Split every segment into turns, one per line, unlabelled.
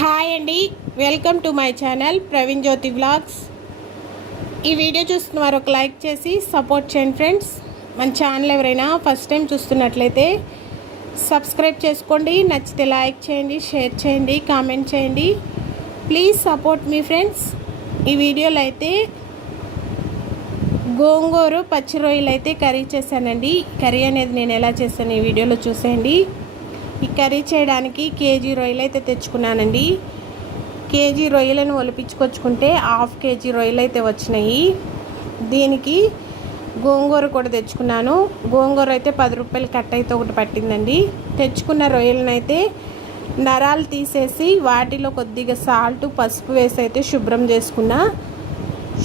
Hi అండి. Welcome to my channel Praveen Jyothi vlogs. ఈ video చూస్తున్న వారు ఒక లైక్ చేసి సపోర్ట్ చేయండి ఫ్రెండ్స్. మన ఛానల్ ఎవరైనా ఫస్ట్ టైం చూస్తున్నట్లయితే సబ్స్క్రైబ్ చేసుకోండి. నచ్చితే లైక్ చేయండి షేర్ చేయండి కామెంట్ చేయండి. Please support me friends. ఈ వీడియోలో అయితే గోంగూర పచ్చి రొయ్యలు అయితే కర్రీ చేశానండి. కర్రీ అనేది నేను ఎలా చేశాను ఈ వీడియోలో చూసేయండి. ఈ కర్రీ చేయడానికి కేజీ రొయ్యలు అయితే తెచ్చుకున్నానండి. కేజీ రొయ్యలను ఒలిపించుకొచ్చుకుంటే హాఫ్ కేజీ రొయ్యలు అయితే వచ్చినాయి. దీనికి గోంగూర కూడా తెచ్చుకున్నాను. గోంగూర అయితే పది రూపాయలు కట్ అయితే ఒకటి పట్టిందండి. తెచ్చుకున్న రొయ్యలను అయితే నరాలు తీసేసి వాటిలో కొద్దిగా సాల్ట్ పసుపు వేసి అయితే శుభ్రం చేసుకున్నా.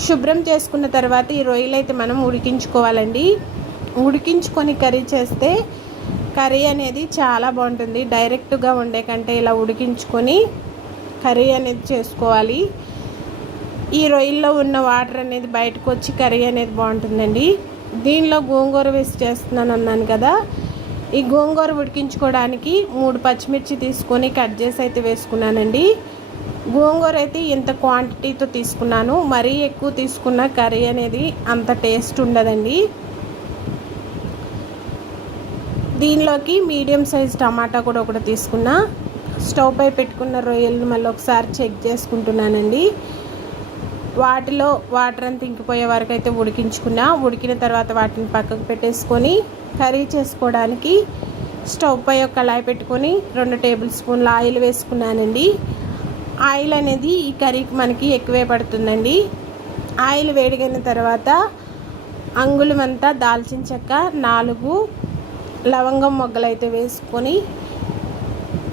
శుభ్రం చేసుకున్న తర్వాత ఈ రొయ్యలు అయితే మనం ఉడికించుకోవాలండి. ఉడికించుకొని కర్రీ చేస్తే కర్రీ అనేది చాలా బాగుంటుంది. డైరెక్ట్గా వండే కంటే ఇలా ఉడికించుకొని కర్రీ అనేది చేసుకోవాలి. ఈ రొయ్యల్లో ఉన్న వాటర్ అనేది బయటకు వచ్చి కర్రీ అనేది బాగుంటుందండి. దీనిలో గోంగూర వేసి చేస్తున్నాను అన్నాను కదా. ఈ గోంగూర ఉడికించుకోవడానికి మూడు పచ్చిమిర్చి తీసుకొని కట్ చేసి అయితే వేసుకున్నానండి. గోంగూర అయితే ఇంత క్వాంటిటీతో తీసుకున్నాను. మరీ ఎక్కువ తీసుకున్న కర్రీ అనేది అంత టేస్ట్ ఉండదండి. దీనిలోకి మీడియం సైజ్ టమాటా కూడా ఒకటి తీసుకున్నా. స్టవ్ పై పెట్టుకున్న రొయ్యలను మళ్ళీ ఒకసారి చెక్ చేసుకుంటున్నానండి. వాటిలో వాటర్ అంతా ఇంకిపోయే వరకు అయితే ఉడికించుకున్నా. ఉడికిన తర్వాత వాటిని పక్కకు పెట్టేసుకొని కర్రీ చేసుకోవడానికి స్టవ్ పై ఒక కళాయి పెట్టుకొని రెండు టేబుల్ స్పూన్ల ఆయిల్ వేసుకున్నానండి. ఆయిల్ అనేది ఈ కర్రీకి మనకి ఎక్కువే పడుతుందండి. ఆయిల్ వేడిగైన తర్వాత అంగుళం అంతా దాల్చిన చెక్క నాలుగు లవంగం మొగ్గలు అయితే వేసుకొని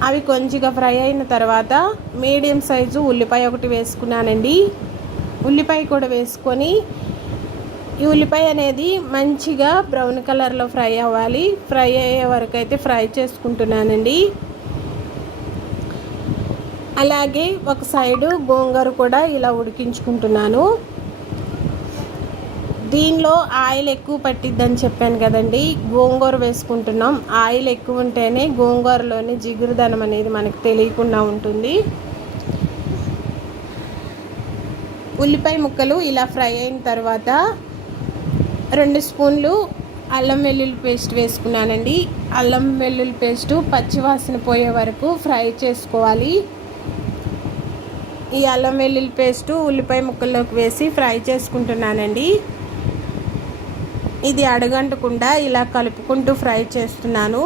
అవి కొంచెంగా ఫ్రై అయిన తర్వాత మీడియం సైజు ఉల్లిపాయ ఒకటి వేసుకున్నానండి. ఉల్లిపాయ కూడా వేసుకొని ఈ ఉల్లిపాయ అనేది మంచిగా బ్రౌన్ కలర్లో ఫ్రై అవ్వాలి. ఫ్రై అయ్యే వరకు అయితే ఫ్రై చేసుకుంటున్నానండి. అలాగే ఒక సైడు గోంగూర కూడా ఇలా ఉడికించుకుంటున్నాను. దీనిలో ఆయిల్ ఎక్కువ పట్టిద్దని చెప్పాను కదండి. గోంగూర వేసుకుంటున్నాం. ఆయిల్ ఎక్కువ ఉంటేనే గోంగూరలోని జిగురుదనం అనేది మనకు తెలియకుండా ఉంటుంది. ఉల్లిపాయ ముక్కలు ఇలా ఫ్రై అయిన తర్వాత రెండు స్పూన్లు అల్లం వెల్లుల్లి పేస్ట్ వేసుకున్నానండి. అల్లం వెల్లుల్లి పేస్టు పచ్చివాసన పోయే వరకు ఫ్రై చేసుకోవాలి. ఈ అల్లం వెల్లుల్లి పేస్టు ఉల్లిపాయ ముక్కల్లోకి వేసి ఫ్రై చేసుకుంటున్నానండి. ఇది అడగంటకుండా ఇలా కలుపుకుంటూ ఫ్రై చేస్తున్నాను.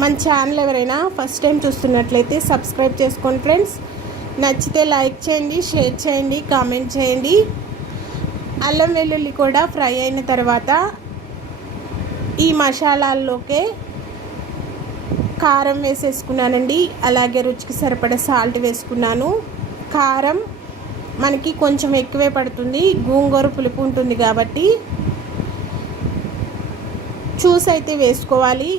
మన ఛానల్ ఎవరైనా ఫస్ట్ టైం చూస్తున్నట్లయితే సబ్స్క్రైబ్ చేసుకోండి ఫ్రెండ్స్. నచ్చితే లైక్ చేయండి షేర్ చేయండి కామెంట్ చేయండి. అల్లం వెల్లుల్లి కూడా ఫ్రై అయిన తర్వాత ఈ మసాలాల్లోకే కారం వేసేసుకున్నానండి. అలాగే రుచికి సరిపడ సాల్ట్ వేసుకున్నాను. కారం మనకి కొంచెం ఎక్కువే పడుతుంది. గోంగూర పులుపు ఉంటుంది కాబట్టి చూసి అయితే వేసుకోవాలి.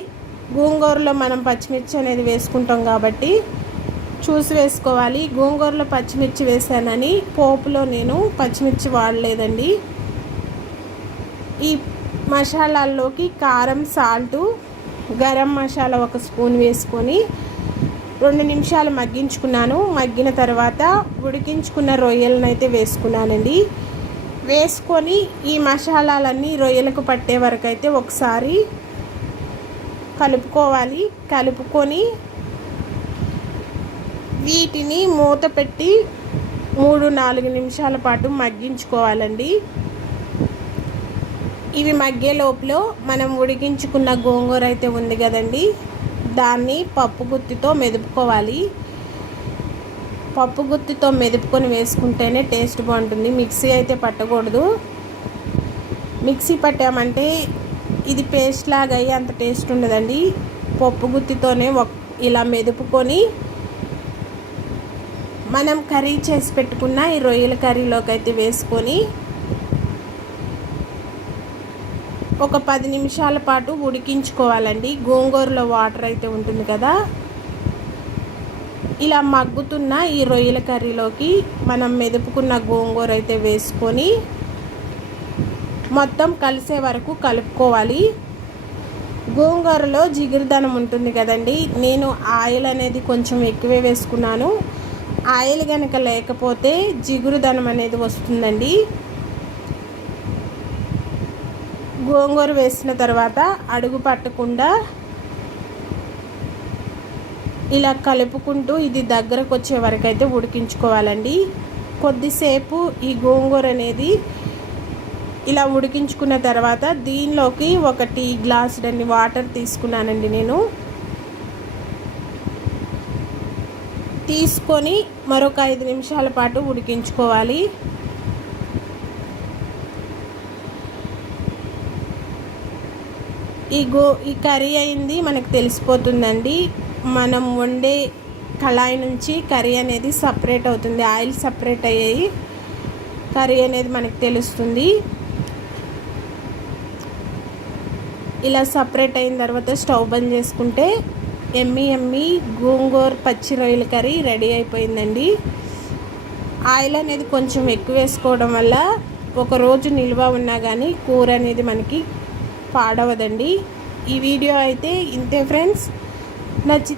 గోంగూరలో మనం పచ్చిమిర్చి అనేది వేసుకుంటాం కాబట్టి చూసి వేసుకోవాలి. గోంగూరలో పచ్చిమిర్చి వేసానని పోపులో నేను పచ్చిమిర్చి వాడలేదండి. ఈ మసాలాల్లోకి కారం సాల్టు గరం మసాలా ఒక స్పూన్ వేసుకొని రెండు నిమిషాలు మగ్గించుకున్నాను. మగ్గిన తర్వాత ఉడికించుకున్న రొయ్యలను అయితే వేసుకున్నానండి. వేసుకొని ఈ మసాలాలన్నీ రొయ్యలకు పట్టే వరకు అయితే ఒకసారి కలుపుకోవాలి. కలుపుకొని వీటిని మూత పెట్టి మూడు నాలుగు నిమిషాల పాటు మగ్గించుకోవాలండి. ఇవి మగ్గే లోపల మనం ఉడికించుకున్న గోంగూర అయితే ఉంది కదండి. దాన్ని పప్పు గుత్తితో మెదుపుకోవాలి. పప్పు గుత్తితో మెదుపుకొని వేసుకుంటేనే టేస్ట్ బాగుంటుంది. మిక్సీ అయితే పట్టకూడదు. మిక్సీ పట్టామంటే ఇది పేస్ట్ లాగా అయ్యి అంత టేస్ట్ ఉండదండి. పప్పు గుత్తితోనే ఇలా మెదుపుకొని మనం కర్రీ చేసి పెట్టుకున్న ఈ రొయ్యల కర్రీలోకి అయితే వేసుకొని ఒక పది నిమిషాల పాటు ఉడికించుకోవాలండి. గోంగూరలో వాటర్ అయితే ఉంటుంది కదా. ఇలా మగ్గుతున్న ఈ రొయ్యల కర్రీలోకి మనం మెదుపుకున్న గోంగూర అయితే వేసుకొని మొత్తం కలిసే వరకు కలుపుకోవాలి. గోంగూరలో జిగురుదనం ఉంటుంది కదండి. నేను ఆయిల్ అనేది కొంచెం ఎక్కువే వేసుకున్నాను. ఆయిల్ కనుక లేకపోతే జిగురుదనం అనేది వస్తుందండి. గోంగూర వేసిన తర్వాత అడుగు పట్టకుండా ఇలా కలుపుకుంటూ ఇది దగ్గరకు వచ్చే వరకు అయితే ఉడికించుకోవాలండి. కొద్దిసేపు ఈ గోంగూర అనేది ఇలా ఉడికించుకున్న తర్వాత దీనిలోకి ఒక టీ గ్లాస్ అన్ని వాటర్ తీసుకున్నానండి నేను. తీసుకొని మరొక ఐదు నిమిషాల పాటు ఉడికించుకోవాలి. ఈ గో ఈ కర్రీ అయింది మనకు తెలిసిపోతుందండి. మనం వండే కళాయి నుంచి కర్రీ అనేది సపరేట్ అవుతుంది. ఆయిల్ సపరేట్ అయ్యాయి కర్రీ అనేది మనకు తెలుస్తుంది. ఇలా సపరేట్ అయిన తర్వాత స్టవ్ బంద్ చేసుకుంటే ఎమ్మి ఎమ్మి గోంగూర పచ్చి రొయ్యల కర్రీ రెడీ అయిపోయిందండి. ఆయిల్ అనేది కొంచెం ఎక్కువ వేసుకోవడం వల్ల ఒక రోజు నిల్వ ఉన్నా కానీ కూర అనేది మనకి పాడవదండి. ఈ వీడియో అయితే ఇంతే ఫ్రెండ్స్. నచ్చితే